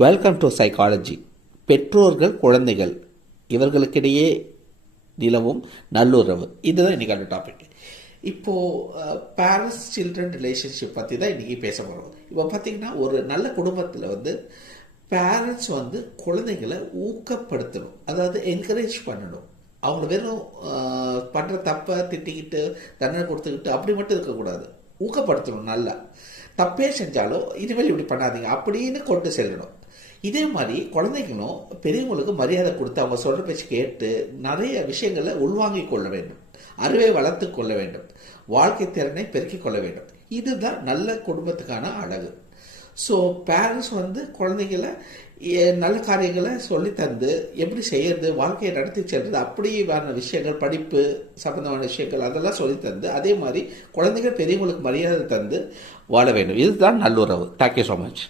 Welcome to psychology பெற்றோர்கள் குழந்தைகள் இவர்களுக்கிடையே நிலவும் நல்லுறவு. இதுதான் இன்னைக்கான டாபிக் இப்போது பேரண்ட்ஸ் சில்ட்ரன் ரிலேஷன்ஷிப் பற்றி தான் இன்றைக்கி பேச போகிறோம் இப்போ பார்த்திங்கன்னா ஒரு நல்ல குடும்பத்தில் வந்து பேரண்ட்ஸ் வந்து குழந்தைகளை ஊக்கப்படுத்தணும். அதாவது என்கரேஜ் பண்ணணும். அவங்க வெறும் பண்ணுற தப்பை திட்டிக்கிட்டு தண்டனை கொடுத்துக்கிட்டு அப்படி மட்டும் இருக்கக்கூடாது. ஊக்கப்படுத்தணும் நல்லா. தப்பே செஞ்சாலும் இனிமேல் இப்படி பண்ணாதீங்க. அப்படின்னு கொண்டு செல்லணும். இதே மாதிரி குழந்தைங்களும் பெரியவங்களுக்கு மரியாதை கொடுத்து அவங்க சொல்கிற பேச்சு கேட்டு நிறைய விஷயங்களை உள்வாங்கிக் கொள்ள வேண்டும். அறிவை வளர்த்து கொள்ள வேண்டும். வாழ்க்கை திறனை பெருக்கிக் கொள்ள வேண்டும். இதுதான் நல்ல குடும்பத்துக்கான அழகு. ஸோ பேரண்ட்ஸ் வந்து குழந்தைகளை நல்ல காரியங்களை சொல்லி தந்து எப்படி செய்யறது வாழ்க்கையை நடத்தி செல்றது அப்படியான விஷயங்கள் படிப்பு சம்பந்தமான விஷயங்கள் அதெல்லாம் சொல்லி தந்து அதே மாதிரி குழந்தைகள் பெரியவங்களுக்கு மரியாதை தந்து வாழ வேண்டும். இதுதான் நல்லுறவு. Thank you so much